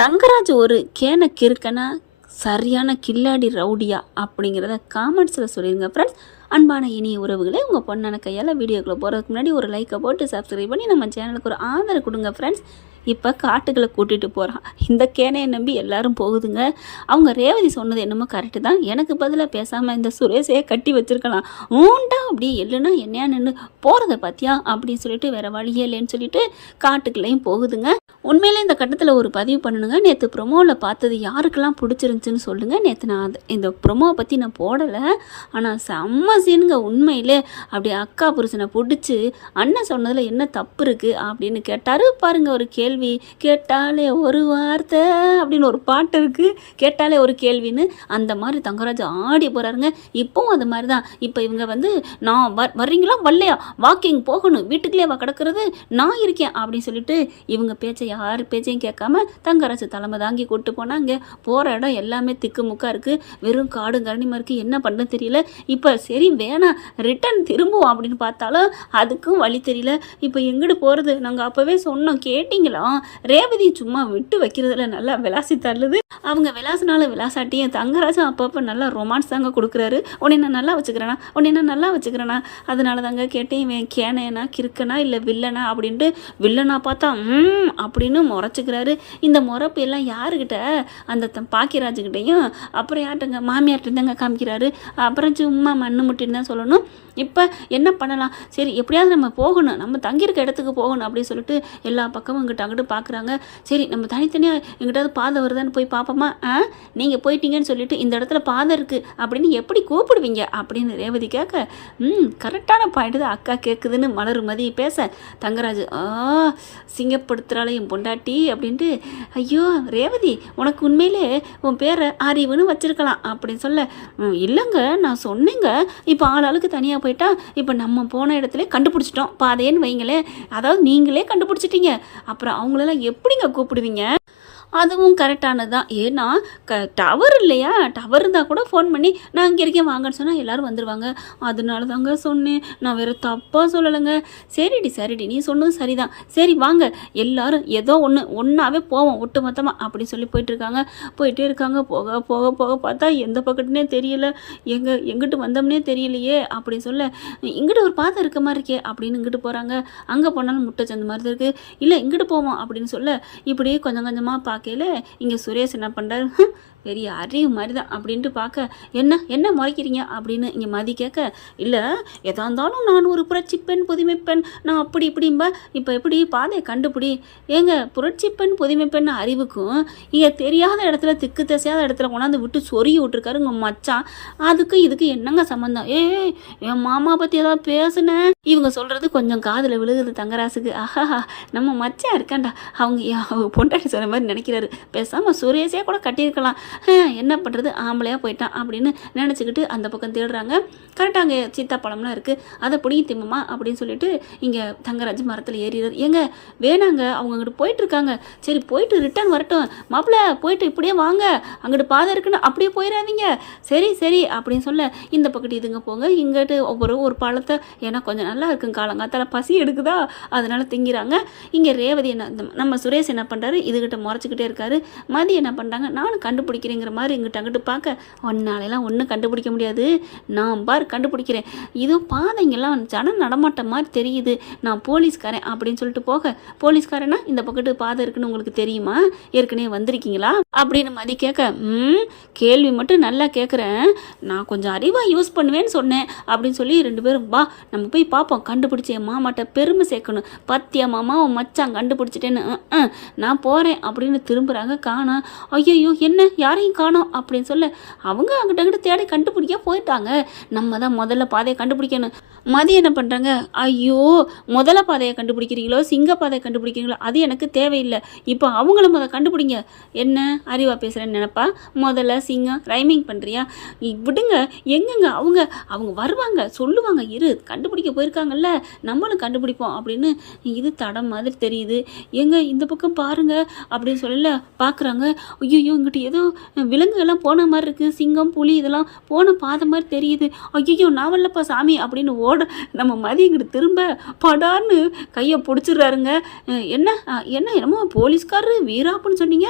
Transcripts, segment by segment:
தங்கராஜ் ஒரு கேன கிறுக்கனா சரியான கில்லாடி ரவுடியா அப்படிங்கிறத காமெண்ட்ஸில் சொல்லிடுங்க ஃப்ரெண்ட்ஸ். அன்பான இனிய உறவுகளே, உங்கள் பொண்ணான கையால் வீடியோக்குள்ளே போகிறதுக்கு முன்னாடி ஒரு லைக்கை போட்டு சப்ஸ்கிரைப் பண்ணி நம்ம சேனலுக்கு ஒரு ஆதரவு கொடுங்க ஃப்ரெண்ட்ஸ். இப்போ காட்டுகளை கூட்டிகிட்டு போகிறான். இந்த கேனையை நம்பி எல்லாரும் போகுதுங்க. அவங்க ரேவதி சொன்னது என்னமோ கரெக்டு தான். எனக்கு பதிலாக பேசாமல் இந்த சுரேஷையே கட்டி வச்சுருக்கலாம். ஊண்டா அப்படியே இல்லைன்னா என்னையா நின்று போகிறத பார்த்தியா அப்படின்னு சொல்லிட்டு வேறு வழியே இல்லைன்னு சொல்லிட்டு காட்டுக்குள்ளேயும் போகுதுங்க. உண்மையிலே இந்த கட்டத்தில் ஒரு பதிவு பண்ணணுங்க. நேற்று ப்ரொமோவில் பார்த்தது யாருக்கெல்லாம் பிடிச்சிருந்துச்சின்னு சொல்லுங்கள். நேற்று நான் இந்த ப்ரொமோவை பற்றி நான் போடலை, ஆனால் செம்ம சீனுங்க. உண்மையிலே அப்படி அக்கா புருஷனை பிடிச்சி அண்ணன் சொன்னதில் என்ன தப்பு இருக்குது அப்படின்னு கேட்டார் பாருங்கள். ஒரு கேள்வி கேட்டாலே ஒரு வார்த்தை அப்படின்னு ஒரு பாட்டு இருக்குது, கேட்டாலே ஒரு கேள்வின்னு. அந்த மாதிரி தங்கராஜ் ஆடி போகிறாருங்க. இப்போவும் அது மாதிரி தான். இப்போ இவங்க நான் வர்றீங்களா வரலையா, வாக்கிங் போகணும், வீட்டுக்குள்ளே கிடக்கிறது நான் இருக்கேன் அப்படின்னு சொல்லிட்டு இவங்க பேச்சை யார் பேச்சையும் கேட்காம தங்கராஜ் தலைமை தாங்கி கூப்பிட்டு போனாங்க. போகிற இடம் எல்லாமே திக்குமுக்காக இருக்குது, வெறும் காடு கரணிமா இருக்குது. என்ன பண்ணுறது தெரியல. இப்போ சரி வேணாம் ரிட்டன் திரும்புவோம் அப்படின்னு பார்த்தாலும் அதுக்கும் வழி தெரியல. இப்போ எங்கிட்டு போகிறது? நாங்கள் அப்போவே சொன்னோம், கேட்டிங்களா? ரேவதி சும்மா விட்டு வைக்கிறதுல நல்லா விளாசி தள்ளுது. அவங்க விளாசினால விளாசாட்டியும் தங்கராஜும் அப்பப்போ நல்லா ரொமான்ஸ் தாங்க கொடுக்குறாரு. உன்னை நான் நல்லா வச்சுக்கிறேனா அதனால தாங்க கேட்டேன், இவன் கேனேனா கிறுக்கனா இல்லை வில்லனா அப்படின்ட்டு. வில்லனா பார்த்தா அப்படின்னு முறைச்சிக்கிறாரு. இந்த முறைப்பு எல்லாம் யாருக்கிட்ட? அந்த பாக்கியராஜுக்கிட்டையும் அப்புறம் யார்கிட்டங்க மாமியார்கிட்ட தாங்க காமிக்கிறாரு. அப்புறம் சும்மா மண்ணு முட்டின்னு தான் சொல்லணும். இப்போ என்ன பண்ணலாம்? சரி எப்படியாவது நம்ம போகணும், நம்ம தங்கியிருக்க இடத்துக்கு போகணும் அப்படின்னு சொல்லிட்டு எல்லா பக்கமும் இங்கிட்ட அங்கிட்டு பார்க்குறாங்க. சரி நம்ம தனித்தனியாக எங்கிட்டாவது பாதை வருதான்னு போய் பார்ப்போமா? நீங்கள் போயிட்டீங்கன்னு சொல்லிட்டு இந்த இடத்துல பாதை இருக்குது அப்படின்னு எப்படி கூப்பிடுவீங்க அப்படின்னு ரேவதி கேட்க, கரெக்டான பாயிண்ட் தான் அக்கா கேட்குதுன்னு மலருமதி பேச, தங்கராஜ் சிங்கப்படுத்துகிறாளே என் பொண்டாட்டி அப்படின்ட்டு, ஐயோ ரேவதி உனக்கு உண்மையிலே உன் பேரை அறிவுன்னு வச்சுருக்கலாம் அப்படின்னு சொல்ல, இல்லைங்க நான் சொன்னேங்க, இப்போ ஆளாளுக்கு தனியாக போயிட்டா இப்போ நம்ம போன இடத்துல கண்டுபிடிச்சிட்டோம் பாதைன்னு வைங்களேன். அதாவது நீங்களே கண்டுபிடிச்சிட்டீங்க, அப்புறம் அவங்களெல்லாம் எப்படிங்க கூப்பிடுவீங்க? அதுவும் கரெக்டானது தான். ஏன்னா டவர் இல்லையா, டவர் இருந்தால் கூட ஃபோன் பண்ணி நான் இங்கே இருக்கேன் வாங்கன்னு சொன்னால் எல்லோரும் வந்துடுவாங்க. அதனால தாங்க சொன்னேன், நான் வேறு தப்பாக சொல்லலைங்க. சரிடி நீ சொன்னது சரிதான். சரி வாங்க எல்லோரும் ஏதோ ஒன்றாவே போவோம் ஒட்டு மொத்தமாக அப்படின்னு சொல்லி போயிட்டே இருக்காங்க. போக போக போக பார்த்தா எந்த பக்கத்துனே தெரியல, எங்கிட்டு வந்தோம்னே தெரியலையே அப்படின்னு சொல்ல, இங்கிட்டு ஒரு பாதை இருக்க மாதிரி இருக்கே அப்படின்னு இங்கிட்டு போகிறாங்க. அங்கே போனாலும் முட்டை சந்த மாதிரி இருக்குது. இல்லை இங்கிட்டு போவோம் அப்படின்னு சொல்ல, இப்படியே கொஞ்சம் கொஞ்சமாக பார்க்கல. இங்கே சுரேஷ் என்ன பண்ணுறாரு, பெரிய அறிவு மாதிரி தான் அப்படின்ட்டு பார்க்க, என்ன முறைக்கிறீங்க அப்படின்னு இங்கே மதி கேட்க, இல்லை எதா இருந்தாலும் நான் ஒரு புரட்சி பெண் புதுமை பெண் நான் அப்படி இப்படிம்பா, இப்போ எப்படி பாதையை கண்டுபிடி. ஏங்க புரட்சி பெண் புதுமை பெண் அறிவுக்கும் இங்கே தெரியாத இடத்துல திக்கு தசையாத இடத்துல கொண்டாந்து விட்டு சொருகி விட்டுருக்காரு உங்கள் மச்சான். அதுக்கு இதுக்கு என்னங்க சம்மந்தம்? என் மாமா பற்றி ஏதாவது பேசுனேன். இவங்க சொல்கிறது கொஞ்சம் காதில் விழுகுது தங்கராசுக்கு. ஆஹா நம்ம மச்சான் இருக்காண்டா, அவங்க பொண்டாட்டி சொன்ன மாதிரி நினைக்கிறாரு. பேசாமல் சுரேஷே கூட கட்டியிருக்கலாம். என்ன பண்ணுறது, ஆம்பளையாக போயிட்டான் அப்படின்னு நினச்சிக்கிட்டு அந்த பக்கம் தேடுறாங்க. கரெக்டாக அங்கே சீத்தாப்பழம்லாம் இருக்குது, அதை பிடிங்கி திம்மா அப்படின்னு சொல்லிட்டு இங்கே தங்கராஜ் மரத்தில் ஏறிடுறாரு. ஏங்க வேணாங்க, அவங்க அங்கிட்டு போயிட்டுருக்காங்க. சரி போயிட்டு ரிட்டர்ன் வரட்டும், மாப்பிள்ளை போயிட்டு இப்படியே வாங்க, அங்கிட்டு பாதை இருக்குன்னு அப்படியே போயிடாதீங்க. சரி அப்படின்னு சொல்ல, இந்த பக்கத்து இதுங்க போங்க, இங்கிட்டு ஒரு பழத்தை, ஏன்னா கொஞ்சம் நல்லா இருக்குங்க, காலங்காத்தால பசி எடுக்குதா அதனால திங்கிறாங்க. இங்கே ரேவதி நம்ம சுரேஷ் என்ன பண்ணுறாரு, இதுகிட்ட முறைச்சிக்கிட்டே இருக்காரு. மதி என்ன பண்ணுறாங்க, நானும் கண்டுபிடிக்கிறேங்கிற மாதிரி இங்கிட்ட அங்கிட்டு பார்க்க, ஒன்னாலெல்லாம் ஒன்றும் கண்டுபிடிக்க முடியாது, நான் கண்டுபிடிக்கிறேன். இதோ பாதைங்கெல்லாம் ஜனம் நடமாட்ட மாதிரி தெரியுது, நான் போலீஸ்காரன் அப்படின்னு சொல்லிட்டு போக, போலீஸ்காரனா இந்த பக்கத்து பாதை இருக்குன்னு உங்களுக்கு தெரியுமா, ஏற்கனவே வந்திருக்கீங்களா அப்படின்னு மதி கேட்க, கேள்வி மட்டும் நல்லா கேட்குறேன், நான் கொஞ்சம் அறிவாக யூஸ் பண்ணுவேன்னு சொன்னேன் அப்படின்னு சொல்லி ரெண்டு பேரும் வா நம்ம போய் பார்ப்போம், கண்டுபிடிச்சி என் மாமாட்ட பெருமை சேர்க்கணும், பத்தியா மாமா உன் மச்சான் கண்டுபிடிச்சிட்டேன்னு. நான் போகிறேன் அப்படின்னு திரும்புகிறாங்க. காணோம். ஐயோ என்ன யாரையும் காணோம் அப்படின்னு சொல்ல, அவங்க அங்கிட்ட தேடி கண்டுபிடிக்க போயிட்டாங்க. நம்ம தான் முதல்ல பாதையை கண்டுபிடிக்கணும். மதி என்ன பண்ணுறாங்க, ஐயோ முதல்ல பாதையை கண்டுபிடிக்கிறீங்களோ சிங்க பாதையை கண்டுபிடிக்கிறீங்களோ அது எனக்கு தேவையில்லை, இப்போ அவங்கள கண்டுபிடிங்க. என்ன அறிவா பேசுகிறேன்னு நினைப்பா, முதல்ல சிங்கம் ரைமிங் பண்ணுறியா, விடுங்க. எங்கங்க அவங்க வருவாங்க சொல்லுவாங்க, இரு கண்டுபிடிக்க போயிருக்காங்கல்ல நம்மளும் கண்டுபிடிப்போம் அப்படின்னு. இது தடம் மாதிரி தெரியுது, எங்க இந்த பக்கம் பாருங்க அப்படின்னு சொல்லல பார்க்குறாங்க. ஐயோ இங்கிட்ட ஏதோ விலங்குகள்லாம் போன மாதிரி இருக்குது, சிங்கம் புலி இதெல்லாம் போன பாதை மாதிரி தெரியுது. ஐயோ நான் வரலப்பா சாமி அப்படின்னு ஓட நம்ம மதி இங்கிட்டு திரும்ப படான்னு கையை பிடிச்சிடுறாருங்க. என்ன என்னமோ போலீஸ்காரரு வீராப்புன்னு சொன்னீங்க,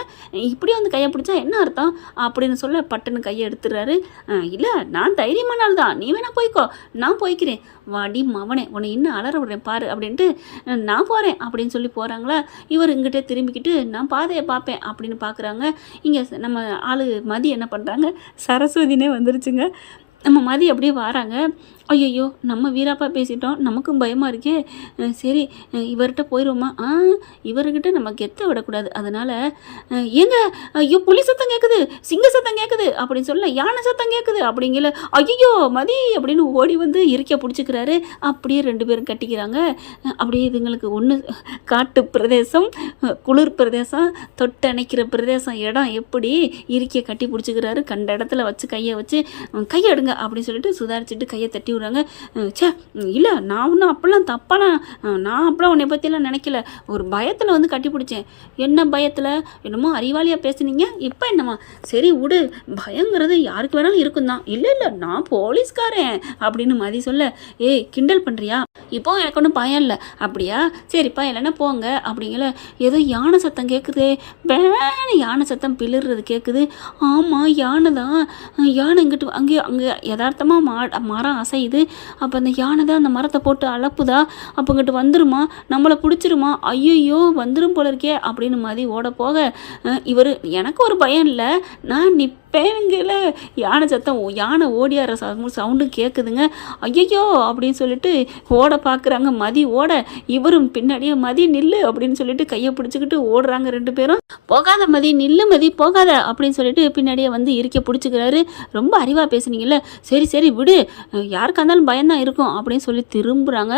இப்படி வந்து கையை பிடிச்சா என்ன அர்த்தம் அப்படின்னு சொல்ல பட்டுன்னு கையை எடுத்துடுறாரு. இல்லை நான் தைரியமான ஆள் தான், நீ வேணா போய்க்கோ, நான் போய்க்கிறேன், வாடி மவனே உன்னை இன்னும் அலற விடுறேன் பாரு அப்படின்ட்டு நான் போகிறேன் அப்படின்னு சொல்லி போகிறாங்களா. இவர் இங்கிட்டே திரும்பிக்கிட்டு நான் பாதையை பார்ப்பேன் அப்படின்னு பார்க்குறாங்க. இங்கே நம்ம ஆள் மதி என்ன பண்ணுறாங்க, சரஸ்வதினே வந்துருச்சுங்க. நம்ம மதி அப்படியே வராங்க. ஐயோ நம்ம வீராப்பா பேசிட்டோம், நமக்கும் பயமாக இருக்கே, சரி இவர்கிட்ட போயிடுவோமா, இவர்கிட்ட நம்ம கெத்த விடக்கூடாது, அதனால் ஏங்க ஐயோ புலி சத்தம் கேட்குது, சிங்க சத்தம் கேட்குது அப்படின்னு சொல்ல, யானை சத்தம் கேட்குது அப்படிங்கல, ஐயோ மதி அப்படின்னு ஓடி வந்து இருக்க பிடிச்சிக்கிறாரு. அப்படியே 2 பேரும் கட்டிக்கிறாங்க. அப்படியே இதுங்களுக்கு ஒன்று காட்டு பிரதேசம், குளிர் பிரதேசம், தொட்டணைக்கிற பிரதேசம், இடம் எப்படி இருக்க கட்டி பிடிச்சிக்கிறாரு. கண்ட இடத்துல வச்சு கையை வச்சு கையை எடுங்க அப்படின்னு சொல்லிட்டு சுதாரிச்சுட்டு கையை தட்டி விடுறாங்க. சே இல்லை நான் ஒன்றும் அப்பெல்லாம் தப்பாலாம், நான் அப்பெல்லாம் உன்னை பற்றியெல்லாம் நினைக்கல, ஒரு பயத்தில் வந்து கட்டி பிடிச்சேன். என்ன பயத்தில், என்னமோ அறிவாளியாக பேசுனீங்க, இப்போ என்னம்மா, சரி விடு, பயங்கிறது யாருக்கு வேணாலும் இருக்கும் தான். இல்லை நான் போலீஸ்காரன் அப்படின்னு மதி சொல்ல, ஏய் கிண்டல் பண்ணுறியா, இப்போ எனக்கு ஒன்றும் பயம் இல்லை அப்படியா, சரிப்பா இல்லைன்னா போங்க அப்படிங்கல. ஏதோ யானை சத்தம் கேட்குது, வேண யானை சத்தம் பிளிறது கேட்குது. ஆமாம் யானை தான், யானை இங்கிட்டு அங்கே யதார்த்தமாக மரம் அசையுது. அப்போ அந்த யானை தான் அந்த மரத்தை போட்டு அளப்புதா, அப்போ இங்கிட்டு வந்துருமா, நம்மளை பிடிச்சிருமா, ஐயோ வந்துடும் போல இருக்கே அப்படின்னு மாதிரி ஓட போக, இவர் எனக்கு ஒரு பயம் இல்லை, நான் நிற்பேனுங்கள, யானை சத்தம் யானை ஓடியார சவுண்டு கேட்குதுங்க. ஐயோ அப்படின்னு சொல்லிட்டு ஓட பார்க்குறாங்க. மதி ஓட இவரும் பின்னாடியே மதி நில்லு அப்படின்னு சொல்லிட்டு கையை பிடிச்சிக்கிட்டு ஓடுறாங்க 2 பேரும். போகாத மதி, நில்லு மதி போகாத அப்படின்னு சொல்லிட்டு பின்னாடியே வந்து இருக்க பிடிச்சிக்கிறாரு. ரொம்ப அறிவாக பேசுனீங்கல்ல, சரி விடு, யாருக்கா இருந்தாலும் பயம்தான் இருக்கும் அப்படின்னு சொல்லி திரும்புகிறாங்க.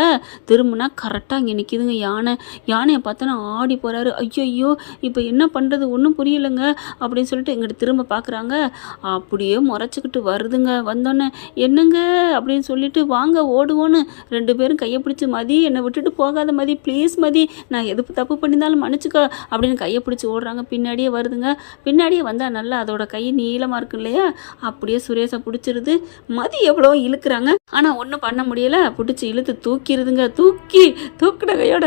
திரும்பினா கரெக்டாக இங்கே நிற்கிதுங்க யானையை பார்த்தோன்னா ஆடி போகிறாரு. ஐயோ இப்போ என்ன பண்ணுறது ஒன்றும் புரியலைங்க அப்படின்னு சொல்லிட்டு இங்கிட்டு திரும்ப பார்க்குறாங்க. அப்படியே முறைச்சிக்கிட்டு வருதுங்க. வந்தோன்னே என்னங்க அப்படின்னு சொல்லிட்டு வாங்க ஓடுவோன்னு 2 பேரும் கையை பிடிச்சி, மதி என்னை விட்டுட்டு போகாத மதி, ப்ளீஸ் மதி, நான் எது தப்பு பண்ணியிருந்தாலும் மன்னிச்சுக்கோ அப்படின்னு கையை பிடிச்சி ஓடுறாங்க. பின்னாடியே வருதுங்க. பின்னாடியே வந்தால் நல்லா அதோட கை நீளமாக இருக்கு இல்லையா, அப்படியே சுரேஷை பிடிச்சிருது. மதி எவ்வளோ இழுக்கிறாங்க, ஆனால் ஒன்றும் பண்ண முடியலை, பிடிச்சி இழுத்து தூக்கிடுதுங்க. தூக்கின கையோட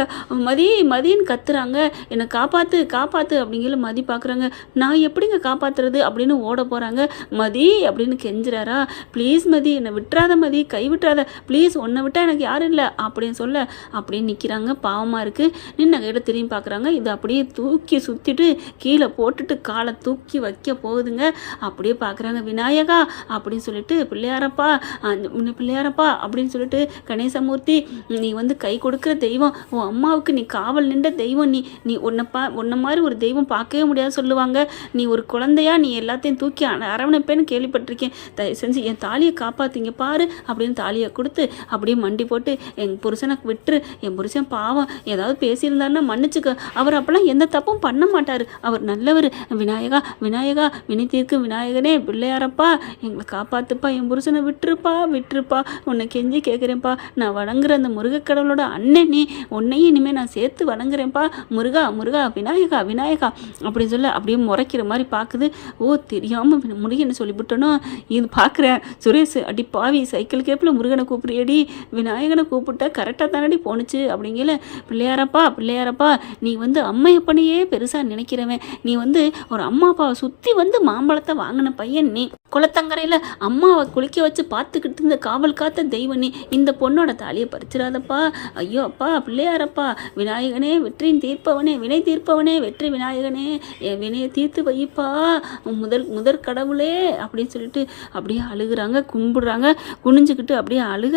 மதின்னு கத்துறாங்க, என்னை காப்பாற்று அப்படிங்கிற மதி பார்க்குறாங்க. நான் எப்படிங்க காப்பாற்றுறது அப்படின்னு ஓட போகிறாங்க. மதி அப்படின்னு கெஞ்சுறாரா, ப்ளீஸ் மதி என்னை விட்டுறாத மதி, கை விட்டுறாத ப்ளீஸ், உன்னை விட்டால் எனக்கு யாரும் இல்லை அப்படின்னு சொல்ல அப்படியே நிற்கிறாங்க. பாவமாக இருக்குது. நின்ன கையில திரும்பி பார்க்குறாங்க. இது அப்படியே தூக்கி சுற்றிட்டு கீழே போட்டுட்டு காலை தூக்கி வைக்க போகுதுங்க. அப்படியே பார்க்குறாங்க. விநாயகா அப்படின்னு சொல்லிட்டு, பிள்ளையாரப்பா அப்படின்னு சொல்லிட்டு, கணேசமூர்த்தி நீ வந்து கை கொடுக்குற தெய்வம், உன் அம்மாவுக்கு நீ காவல் நின்ற தெய்வம், நீ உன்னை மாதிரி ஒரு தெய்வம் பார்க்கவே முடியாது சொல்லுவாங்க, நீ ஒரு குழந்தையா, நீ எல்லாத்தையும் தூக்கி அரவணைப்பேன்னு கேள்விப்பட்டிருக்கேன், தயவு செஞ்சு என் தாலியை காப்பாற்றிங்க பாரு அப்படின்னு தாலியை கொடுத்து அப்படியே மண்டி போட்டு, என் புருஷனை விட்டுரு, என் புருஷன் பாவம் ஏதாவது பேசியிருந்தாருன்னா மன்னிச்சுக்க, அவர் அப்பெல்லாம் எந்த தப்பும் பண்ண மாட்டார், அவர் நல்லவர், விநாயகா வினை தீர்க்கும் விநாயகனே, பிள்ளையாரப்பா எங்களை காப்பாற்றுப்பா, என் புருஷனை விட்டுருப்பா உன்னை கெஞ்சி கேட்குறேன்ப்பா, நான் வணங்குற அந்த முருகக்கடவுளோட அண்ணன் நீ, உன்னையும் இனிமேல் நான் சேர்த்து வணங்குறேன்ப்பா, முருகா விநாயகா அப்படின்னு சொல்ல அப்படியே முறைக்கிற மாதிரி பார்க்குது. ஓ தெரியாமல் முருகனை சொல்லிவிட்டனோ, இது பார்க்குறேன் சுரேஷ், அடி பாவி சைக்கிள் கேப்பில் முருகனை கூப்பிடுறியடி, விநாயகனை கூப்பிட்டா கரெக்டாக தானடி போணுச்சு அப்படிங்கல. பிள்ளையாரப்பா நீ வந்து அம்மையப்பனையே பெருசாக நினைக்கிறவன், நீ வந்து ஒரு அம்மா அப்பாவை சுற்றி வந்து மாம்பழத்தை வாங்கின பையன் நீ, குளத்தங்கரையில் அம்மாவை குளிக்க வச்சு பார்த்துக்கிட்டு இருந்த காவல் காத்த தெய்வம் நீ, இந்த பொண்ணோட தாலியை பறிச்சிடாதப்பா, ஐயோ அப்பா பிள்ளையாரப்பா, விநாயகனே வெற்றியின் தீர்ப்பவனே, வினை தீர்ப்பவனே, வெற்றி விநாயகனே, என் வினையை தீர்த்து வைப்பா, முதற் கடவுளே அப்படின்னு சொல்லிட்டு அப்படியே அழுகுறாங்க, கும்பிடுறாங்க, குனிஞ்சுக்கிட்டு அப்படியே அழுக.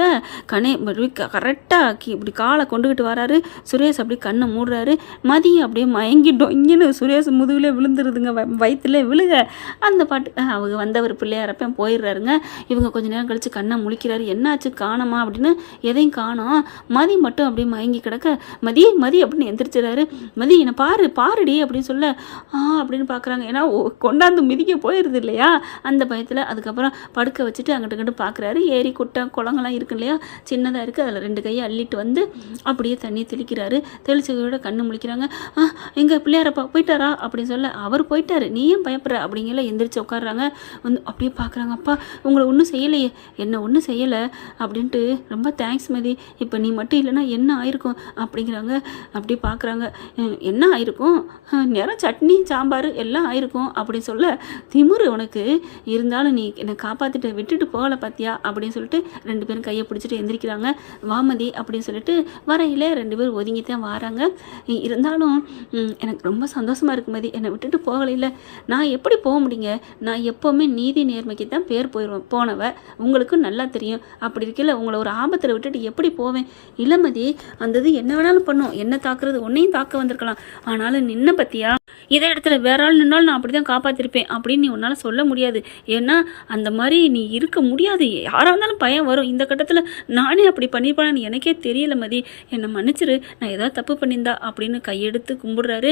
கரெக்டாக இப்படி காலை கொண்டுக்கிட்டு வராரு சுரேஷ், அப்படியே கண்ணை மூடுறாரு. மதியம் அப்படியே மயங்கி டொங்கின்னு சுரேஷ் முதுகில் விழுந்துருதுங்க, வயிற்றுல விழுக. அந்த பாட்டு அவங்க வந்தவர் பிள்ளையாரப்ப போயிடுறாருங்க. இவங்க கொஞ்ச நேரம் கழித்து கண்ணை முழிக்கிறாரு. என்னாச்சு காணோமா அப்படின்னு, எதையும் காணோம். மதி மட்டும் அப்படியே மயங்கி கிடக்க, மதி அப்படின்னு எந்திரிச்சிடறாரு. மதி என்னை பாருடி அப்படின்னு சொல்ல, அப்படின்னு பார்க்குறாங்க. ஏன்னா கொண்டாந்து மிதிக்க போயிடுது இல்லையா அந்த பயத்தில். அதுக்கப்புறம் படுக்க வச்சுட்டு அங்கிட்டு பார்க்குறாரு. ஏரி குட்டை குளங்கள்லாம் இருக்கு இல்லையா, சின்னதாக இருக்குது, அதில் 2 கையை அள்ளிட்டு வந்து அப்படியே தண்ணி தெளிக்கிறாரு. தெளிச்சதோட கண்ணு முழிக்கிறாங்க. எங்கள் பிள்ளையாரப்பா போயிட்டாரா அப்படின்னு சொல்ல, அவர் போயிட்டாரு, நீ ஏன் பயப்படுற அப்படிங்கல எந்திரிச்சு உட்காடுறாங்க. வந்து அப்படியே பார்க்குறாங்க. அப்பா உங்களை ஒன்றும் செய்யலையே, என்ன ஒன்றும் செய்யலை அப்படின்ட்டு, ரொம்ப தேங்க்ஸ் மதி, இப்போ நீ மட்டும் இல்லைன்னா என்ன ஆயிருக்கும் அப்படிங்கிறாங்க. அப்படியே பார்க்குறாங்க. என்ன ஆயிருக்கும், நேரம் சட்னி சாம்பார் எல்லாம் ஆயிருக்கும் அப்படின்னு சொல்ல, திமுரு உனக்கு இருந்தாலும் நீ என்னை காப்பாற்றிட்டு விட்டுட்டு போகலை பார்த்தியா அப்படின்னு சொல்லிட்டு 2 பேரும் கையை பிடிச்சிட்டு எந்திரிக்கிறாங்க. வாமதி அப்படின்னு சொல்லிட்டு வரையில் 2 பேரும் ஒதுங்கி தான் வராங்க. இருந்தாலும் எனக்கு ரொம்ப சந்தோஷமாக இருக்கு மதி, என்னை விட்டுட்டு போகலை. இல்லை நான் எப்படி போக முடியுங்க, நான் எப்போவுமே நீதி நேர்மைக்கு தான் பேர் போனவ, உங்களுக்கும் நல்லா தெரியும். அப்படி இருக்கல உங்களை ஒரு ஆபத்தில் விட்டுட்டு எப்படி போவேன். இல்லை மதி, அந்த இது என்ன வேணாலும் பண்ணும், என்ன தாக்குறது உன்னையும் தாக்க வந்திருக்கலாம், ஆனாலும் நின்ன பற்றியா, இதே இடத்துல வேற ஆள் நின்னாலும் நான் அப்படி தான் காப்பாற்றிருப்பேன் அப்படின்னு நீ உன்னால் சொல்ல முடியாது. ஏன்னா அந்த மாதிரி நீ இருக்க முடியாது, யாராக இருந்தாலும் பயம் வரும். இந்த கட்டத்தில் நானே அப்படி பண்ணியிருப்பானு எனக்கே தெரியல மதி, என்னை மன்னிச்சிரு, நான் ஏதாவது தப்பு பண்ணியிருந்தா அப்படின்னு கையெடுத்து கும்பிடுறாரு.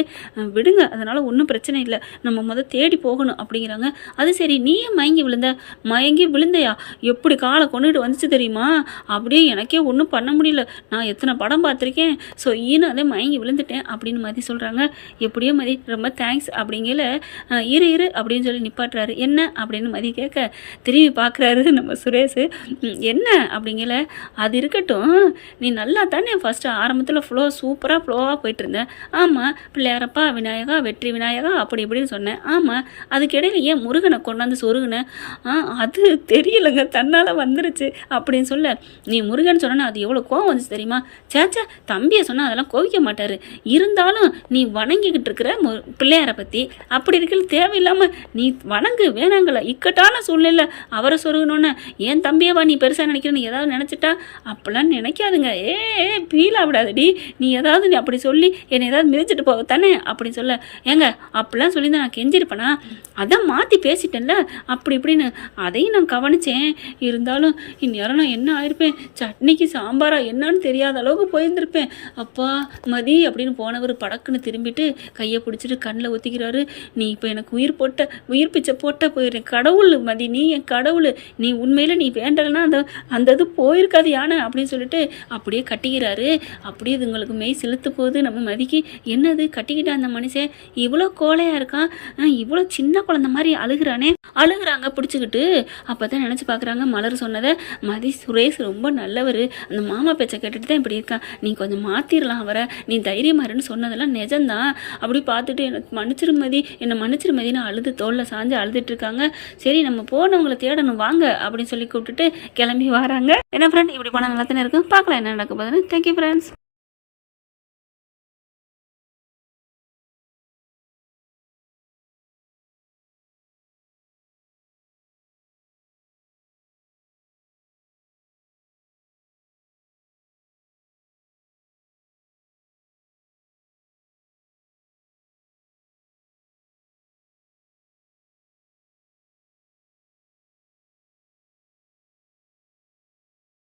விடுங்க, அதனால் ஒன்றும் பிரச்சனை இல்லை, நம்ம தேடி போகணும் அப்படிங்கிறாங்க. அது சரி, நீயே மயங்கி விழுந்தையா, எப்படி காலை கொண்டுட்டு வந்துச்சு தெரியுமா, அப்படியே எனக்கே ஒன்றும் பண்ண முடியல, நான் எத்தனை படம் பார்த்துருக்கேன், ஸோ அதே மயங்கி விழுந்துட்டேன் அப்படின்னு மதி சொல்கிறாங்க. எப்படியோ மதி ரொம்ப தேங்க்ஸ் அப்படிங்கல, இரு அப்படின்னு சொல்லி நிப்பாட்டுறாரு. என்ன அப்படின்னு மதி கேட்க திரும்பி பார்க்குறாரு நம்ம சுரேஷ். என்ன அப்படிங்கல, அது இருக்கட்டும், நீ நல்லா தானே ஃபஸ்ட்டு ஆரம்பத்தில் சூப்பராக ஃப்ளோவாக போயிட்டு இருந்தேன். ஆமாம், பிள்ளையாரப்பா விநாயகா வெற்றி விநாயகா அப்படி இப்படின்னு சொன்னேன். ஆமாம், அதுக்கிடையில் ஏன் முருகனை கொண்டாந்து சொருகுனேன், அது தெரியலைங்க, தன்னால் வந்துருச்சு அப்படின்னு சொல்ல, நீ முருகன் சொன்னா அது எவ்வளோ கோவம் வந்துச்சு தெரியுமா, சேச்சா தம்பியை சொன்னால் அதெல்லாம் கோவிக்க மாட்டார், இருந்தாலும் நீ வணங்கிக்கிட்டு இருக்கிற பிள்ளையாரை பற்றி அப்படி இருக்கிற தேவையில்லாமல் நீ வணங்கு வேணாங்கள, இக்கட்டான சூழ்நிலை அவரை சொருகணுன்னு என் தம்பியவா நீ பெருசாக நினைக்கிறேன்னு ஏதாவது நினச்சிட்டா அப்போல்லாம் நினைக்காதுங்க, ஃபீல் ஆகிடாதடி, நீ ஏதாவது அப்படி சொல்லி என்னை ஏதாவது மிதிச்சிட்டு போக தானே அப்படின்னு சொல்ல, ஏங்க அப்படிலாம் சொல்லி தான் நான் கெஞ்சிருப்பேனா, அதான் மாற்றி பேசிட்டேன்ல அப்படி இப்படின்னு, அதையும் நான் கவனித்தேன், இருந்தாலும் இந்நேரம் நான் என்ன ஆயிருப்பேன், சட்னிக்கு சாம்பாரா என்னன்னு தெரியாத அளவுக்கு போயிருந்திருப்பேன். அப்பா மதி அப்படின்னு போனவர் படக்குன்னு திரும்பிட்டு கையை பிடிச்சிட்டு கண்ணில் ஒத்திக்கிறாரு. நீ இப்போ எனக்கு உயிர் பிச்சை போட்ட போயிடுறேன், கடவுள் மதி, நீ என் கடவுள், நீ உண்மையில் நீ வேண்டலைன்னா அந்த இது போயிருக்காது யானை அப்படின்னு சொல்லிட்டு அப்படியே கட்டிக்கிறாரு. அப்படியே இதுங்களுக்கு மெய் செலுத்து போகுது நம்ம மதிக்கு. என்னது கட்டிக்கிட்ட அந்த மனுஷன் இவ்வளோ கோலையாக இருக்கான், இவ்வளோ சின்ன குழந்தை மாதிரி அழுகுறாங்க பிடிச்சிக்கிட்டு. அப்போ தான் நினச்சி பார்க்குறாங்க மலர் சொன்னதை, மதி சுரேஷ் ரொம்ப நல்லவர், அந்த மாமா பேச்சை கேட்டுட்டு தான் இப்படி இருக்கான், நீ கொஞ்சம் மாற்றிடலாம் அவரை, நீ தைரியமாருன்னு சொன்னதெல்லாம் நிஜம்தான், அப்படி பார்த்துட்டு என்னை மன்னிச்சிரு மதின்னு அழுது தோளில் சாஞ்சு அழுதுட்டு இருக்காங்க. சரி நம்ம போனவங்களை தேடணும் வாங்க அப்படின்னு சொல்லி கூப்பிட்டுட்டு கிளம்பி வராங்க. என்ன ஃப்ரெண்ட், இப்படி போனால் நல்லா தானே இருக்கும், பார்க்கலாம் என்ன நடக்கும் போதுன்னு. Thank you friends.